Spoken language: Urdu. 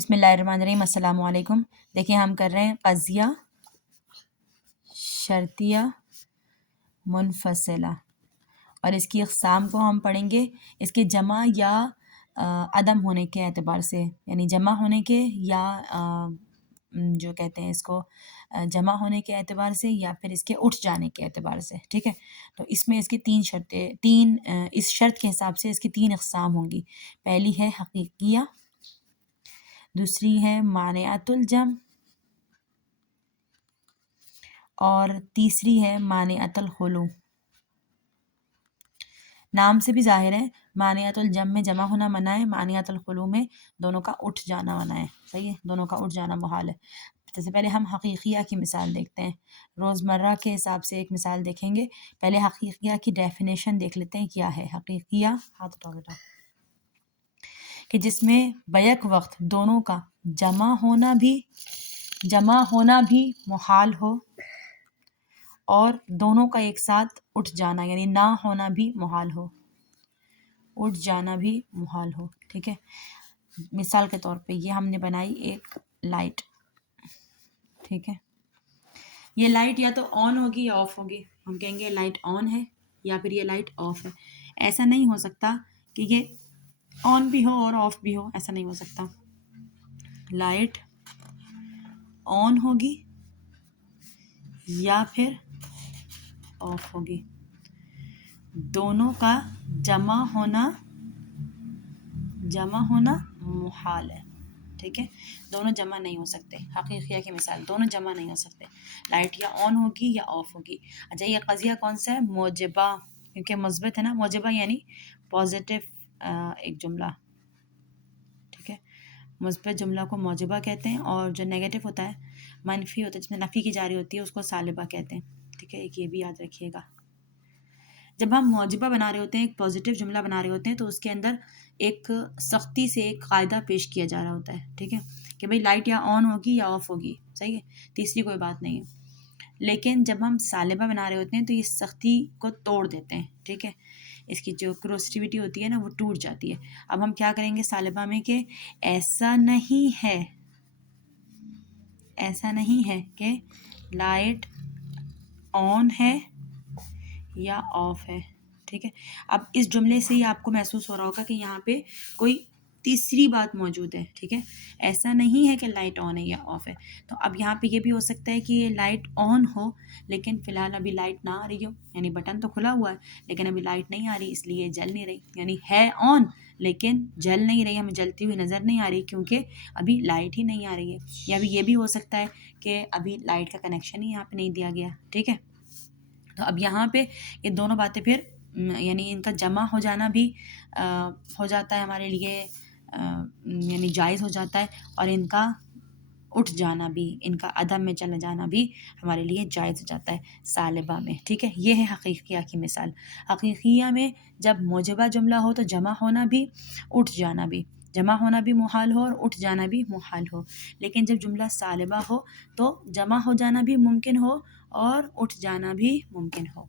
بسم اللہ الرحمن الرحیم، السلام علیکم۔ دیکھیں ہم کر رہے ہیں قضیہ شرطیہ منفصلہ، اور اس کی اقسام کو ہم پڑھیں گے اس کے جمع یا عدم ہونے کے اعتبار سے، یعنی جمع ہونے کے یا جو کہتے ہیں اس کو جمع ہونے کے اعتبار سے یا پھر اس کے اٹھ جانے کے اعتبار سے، ٹھیک ہے۔ تو اس میں اس کی اس شرط کے حساب سے اس کی تین اقسام ہوں گی۔ پہلی ہے حقیقیہ، دوسری ہے مانعۃ الجمع، اور تیسری ہے مانعۃ الخلو۔ نام سے بھی ظاہر ہے، مانعۃ الجمع میں جمع ہونا منع ہے، مانعۃ الخلو میں دونوں کا اٹھ جانا منع ہے، صحیح ہے، دونوں کا اٹھ جانا محال ہے۔ سب سے پہلے ہم حقیقیہ کی مثال دیکھتے ہیں، روزمرہ کے حساب سے ایک مثال دیکھیں گے۔ پہلے حقیقیہ کی ڈیفینیشن دیکھ لیتے ہیں کیا ہے حقیقیہ، ہاتھ اٹھاؤ بیٹا، کہ جس میں بیک وقت دونوں کا جمع ہونا بھی محال ہو اور دونوں کا ایک ساتھ اٹھ جانا یعنی نہ ہونا بھی محال ہو، اٹھ جانا بھی محال ہو، ٹھیک ہے۔ مثال کے طور پہ یہ ہم نے بنائی ایک لائٹ، ٹھیک ہے۔ یہ لائٹ یا تو آن ہوگی یا آف ہوگی، ہم کہیں گے لائٹ آن ہے یا پھر یہ لائٹ آف ہے۔ ایسا نہیں ہو سکتا کہ یہ آن بھی ہو اور آف بھی ہو، ایسا نہیں ہو سکتا۔ لائٹ آن ہوگی یا پھر آف ہوگی، دونوں کا جمع ہونا محال ہے، ٹھیک ہے۔ دونوں جمع نہیں ہو سکتے، حقیقیہ کی مثال، دونوں جمع نہیں ہو سکتے، لائٹ یا آن ہوگی یا آف ہوگی۔ اچھا، یہ قضیہ کون سا ہے؟ موجبہ، کیونکہ مثبت ہے نا، موجبہ یعنی پازیٹیو ایک جملہ، ٹھیک ہے۔ مثبت جملہ کو موجبہ کہتے ہیں، اور جو نیگیٹو ہوتا ہے، منفی ہوتا ہے، جس میں نفی کی جاری ہوتی ہے، اس کو سالبہ کہتے ہیں، ٹھیک ہے۔ ایک یہ بھی یاد رکھیے گا، جب ہم موجبہ بنا رہے ہوتے ہیں، ایک پازیٹیو جملہ بنا رہے ہوتے ہیں، تو اس کے اندر ایک سختی سے ایک قاعدہ پیش کیا جا رہا ہوتا ہے، ٹھیک ہے، کہ بھئی لائٹ یا آن ہوگی یا آف ہوگی، صحیح ہے، تیسری کوئی بات نہیں ہے۔ لیکن جب ہم سالبہ بنا رہے ہوتے ہیں تو یہ سختی کو توڑ دیتے ہیں، ٹھیک ہے، اس کی جو کروسٹیوٹی ہوتی ہے نا وہ ٹوٹ جاتی ہے۔ اب ہم کیا کریں گے سالبہ میں کہ ایسا نہیں ہے کہ لائٹ آن ہے یا آف ہے، ٹھیک ہے۔ اب اس جملے سے ہی آپ کو محسوس ہو رہا ہوگا کہ یہاں پہ کوئی تیسری بات موجود ہے، ٹھیک ہے۔ ایسا نہیں ہے کہ لائٹ آن ہے یا آف ہے، تو اب یہاں پہ یہ بھی ہو سکتا ہے کہ یہ لائٹ آن ہو لیکن فی الحال ابھی لائٹ نہ آ رہی ہو، یعنی بٹن تو کھلا ہوا ہے لیکن ابھی لائٹ نہیں آ رہی، اس لیے جل نہیں رہی، یعنی ہے آن لیکن جل نہیں رہی، ہمیں جلتی ہوئی نظر نہیں آ رہی کیونکہ ابھی لائٹ ہی نہیں آ رہی ہے۔ یا ابھی یہ بھی ہو سکتا ہے کہ ابھی لائٹ کا کنیکشن ہی یہاں پہ نہیں دیا گیا، ٹھیک ہے۔ تو اب یہاں پہ یہ دونوں باتیں پھر یعنی ان کا جمع ہو جانا بھی ہو جاتا ہے ہمارے لیے یعنی جائز ہو جاتا ہے، اور ان کا اٹھ جانا بھی، ان کا عدم میں چلا جانا بھی ہمارے لیے جائز ہو جاتا ہے سالبہ میں، ٹھیک ہے۔ یہ ہے حقیقیہ کی مثال۔ حقیقیہ میں جب موجبہ جملہ ہو تو جمع ہونا بھی اٹھ جانا بھی، جمع ہونا بھی محال ہو اور اٹھ جانا بھی محال ہو، لیکن جب جملہ سالبہ ہو تو جمع ہو جانا بھی ممکن ہو اور اٹھ جانا بھی ممکن ہو۔